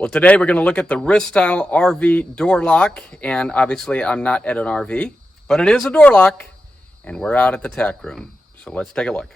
Well, today we're going to look at the Ristow RV door lock, and obviously I'm not at an RV, but it is a door lock, and we're out at the tack room. So let's take a look.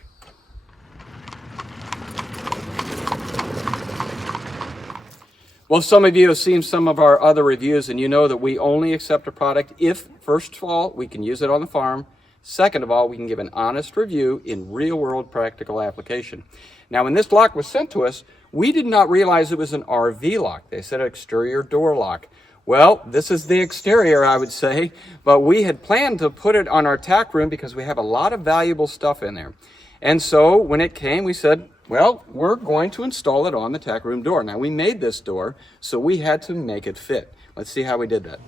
Well, some of you have seen some of our other reviews, and you know that we only accept a product if, first of all, we can use it on the farm. Second of all, we can give an honest review in real-world practical application. Now, when this lock was sent to us, we did not realize it was an RV lock. They said exterior door lock. Well, this is the exterior, I would say, but we had planned to put it on our tack room because we have a lot of valuable stuff in there. And so when it came, we said, well, we're going to install it on the tack room door. Now, we made this door, so we had to make it fit. Let's see how we did that.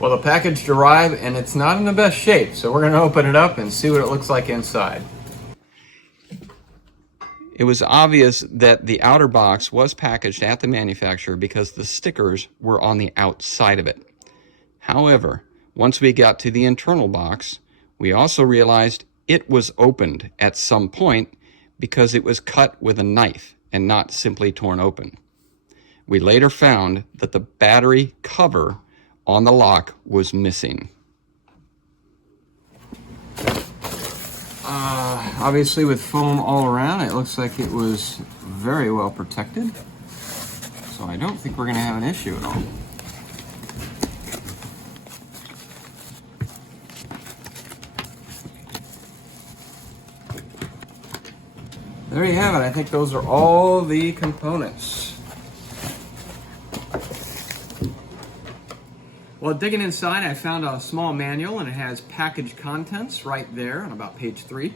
Well, the package arrived, and it's not in the best shape, so we're going to open it up and see what it looks like inside. It was obvious that the outer box was packaged at the manufacturer because the stickers were on the outside of it. However, once we got to the internal box, we also realized it was opened at some point because it was cut with a knife and not simply torn open. We later found that the battery cover on the lock was missing. Obviously with foam all around, it looks like it was very well protected. So I don't think we're going to have an issue at all. There you have it. I think those are all the components. Well, digging inside, I found a small manual, and it has package contents right there on about page 3.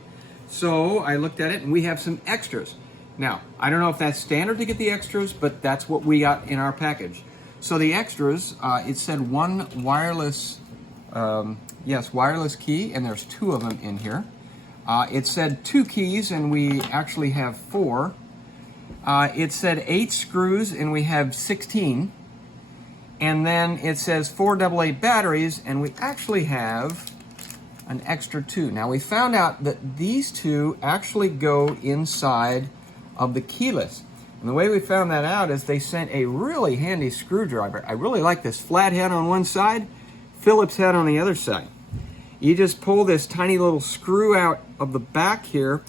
So I looked at it, and we have some extras. Now, I don't know if that's standard to get the extras, but that's what we got in our package. So the extras, it said one wireless, wireless key, and there's 2 of them in here. It said 2 keys, and we actually have 4. It said 8 screws, and we have 16. And then it says 4 AA batteries, and we actually have an extra 2. Now, we found out that these 2 actually go inside of the keyless. And the way we found that out is they sent a really handy screwdriver. I really like this flat head on one side, Phillips head on the other side. You just pull this tiny little screw out of the back here,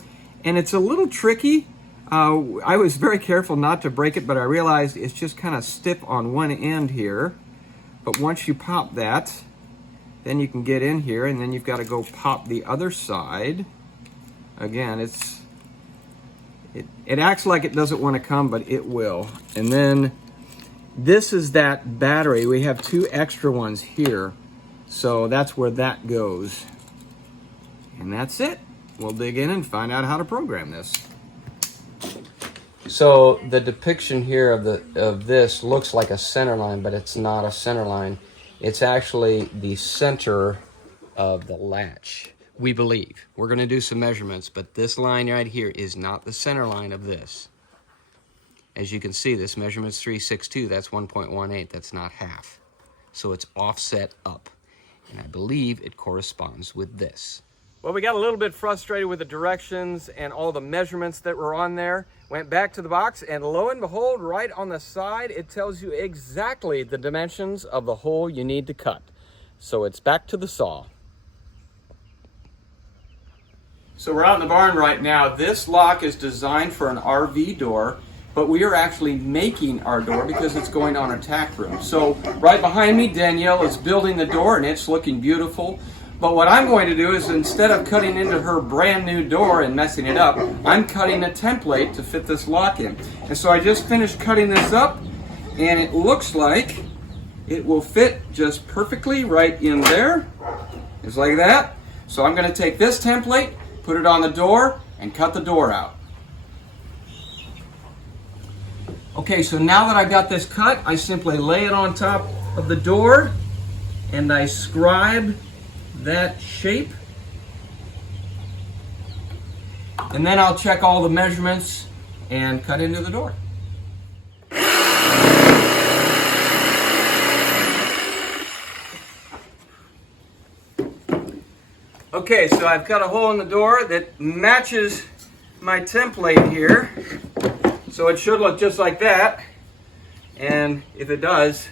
and it's a little tricky. I was very careful not to break it, but I realized it's just kind of stiff on one end here. But once you pop that, then you can get in here, and then you've got to go pop the other side. Again, it acts like it doesn't want to come, but it will. And then this is that battery. We have 2 extra ones here. So that's where that goes. And that's it. We'll dig in and find out how to program this. So the depiction here of this looks like a center line, but it's not a center line. It's actually the center of the latch, we believe. We're going to do some measurements, but this line right here is not the center line of this. As you can see, this measurement's 362. That's 1.18. That's not half. So it's offset up. And I believe it corresponds with this. Well, we got a little bit frustrated with the directions and all the measurements that were on there. Went back to the box, and lo and behold, right on the side, it tells you exactly the dimensions of the hole you need to cut. So it's back to the saw. So we're out in the barn right now. This lock is designed for an RV door, but we are actually making our door because it's going on a tack room. So right behind me, Danielle is building the door, and it's looking beautiful. But what I'm going to do is, instead of cutting into her brand new door and messing it up, I'm cutting a template to fit this lock in. And so I just finished cutting this up, and it looks like it will fit just perfectly right in there. Just like that. So I'm going to take this template, put it on the door, and cut the door out. Okay, so now that I've got this cut, I simply lay it on top of the door, and I scribe that shape. And then I'll check all the measurements and cut into the door. Okay, so I've cut a hole in the door that matches my template here. So it should look just like that. And if it does,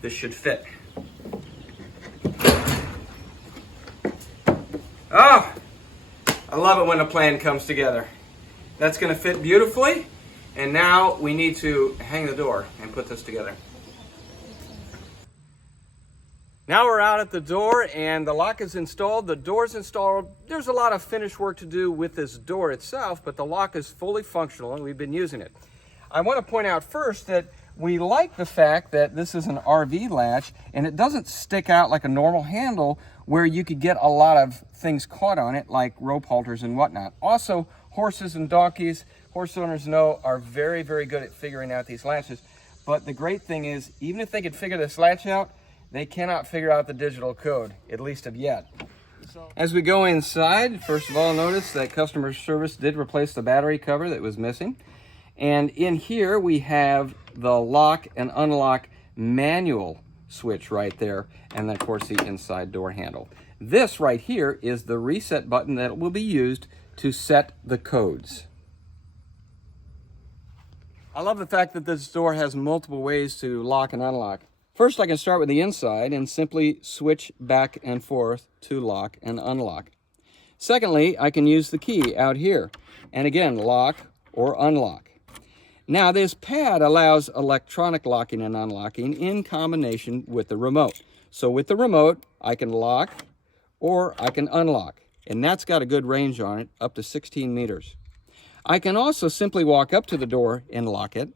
this should fit. Oh, I love it when a plan comes together. That's going to fit beautifully. And now we need to hang the door and put this together. Now we're out at the door and the lock is installed, the door's installed. There's a lot of finish work to do with this door itself, but the lock is fully functional and we've been using it. I want to point out first that we like the fact that this is an RV latch and it doesn't stick out like a normal handle where you could get a lot of things caught on it like rope halters and whatnot. Also, horses and donkeys, horse owners know, are very, very good at figuring out these latches. But the great thing is, even if they could figure this latch out, they cannot figure out the digital code, at least of yet. As we go inside, first of all, notice that customer service did replace the battery cover that was missing. And in here we have the lock and unlock manual switch right there, and then of course the inside door handle. This right here is the reset button that will be used to set the codes. I love the fact that this door has multiple ways to lock and unlock. First, I can start with the inside and simply switch back and forth to lock and unlock. Secondly, I can use the key out here and again lock or unlock. Now this pad allows electronic locking and unlocking in combination with the remote. So with the remote, I can lock or I can unlock, and that's got a good range on it, up to 16 meters. I can also simply walk up to the door and lock it,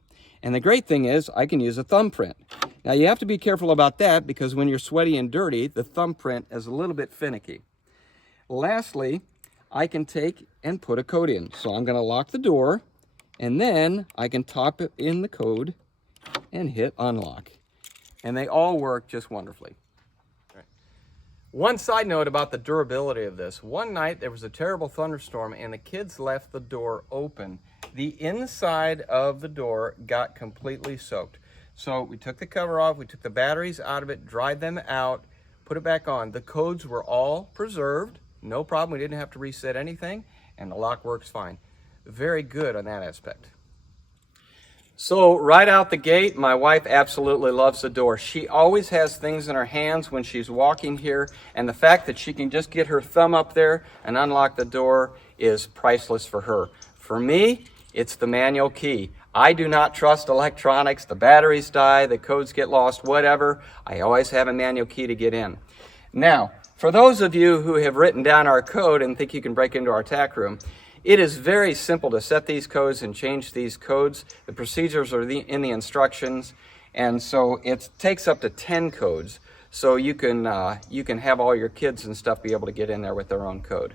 and the great thing is I can use a thumbprint. Now you have to be careful about that because when you're sweaty and dirty, the thumbprint is a little bit finicky. Lastly, I can take and put a code in. So I'm going to lock the door, and then I can type in the code and hit unlock. And they all work just wonderfully. One side note about the durability of this. One night there was a terrible thunderstorm and the kids left the door open. The inside of the door got completely soaked. So we took the cover off, we took the batteries out of it, dried them out, put it back on. The codes were all preserved, no problem. We didn't have to reset anything, and the lock works fine. Very good on that aspect. So right out the gate, my wife absolutely loves the door. She always has things in her hands when she's walking here, and the fact that she can just get her thumb up there and unlock the door is priceless for her. For me, it's the manual key. I do not trust electronics. The batteries die, the codes get lost, whatever. I always have a manual key to get in. Now, for those of you who have written down our code and think you can break into our tack room, it is very simple to set these codes and change these codes. The procedures are in the instructions, and so it takes up to 10 codes. So you can have all your kids and stuff be able to get in there with their own code.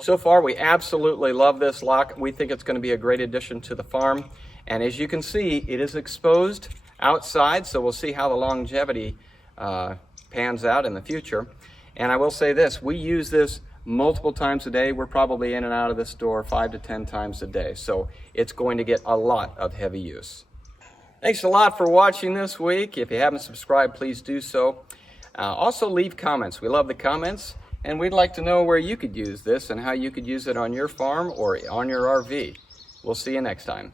So far, we absolutely love this lock. We think it's going to be a great addition to the farm. And as you can see, it is exposed outside, so we'll see how the longevity pans out in the future. And I will say this, we use this multiple times a day. We're probably in and out of this door 5 to 10 times a day. So it's going to get a lot of heavy use. Thanks a lot for watching this week. If you haven't subscribed, please do so. Also leave comments. We love the comments, and we'd like to know where you could use this and how you could use it on your farm or on your RV. We'll see you next time.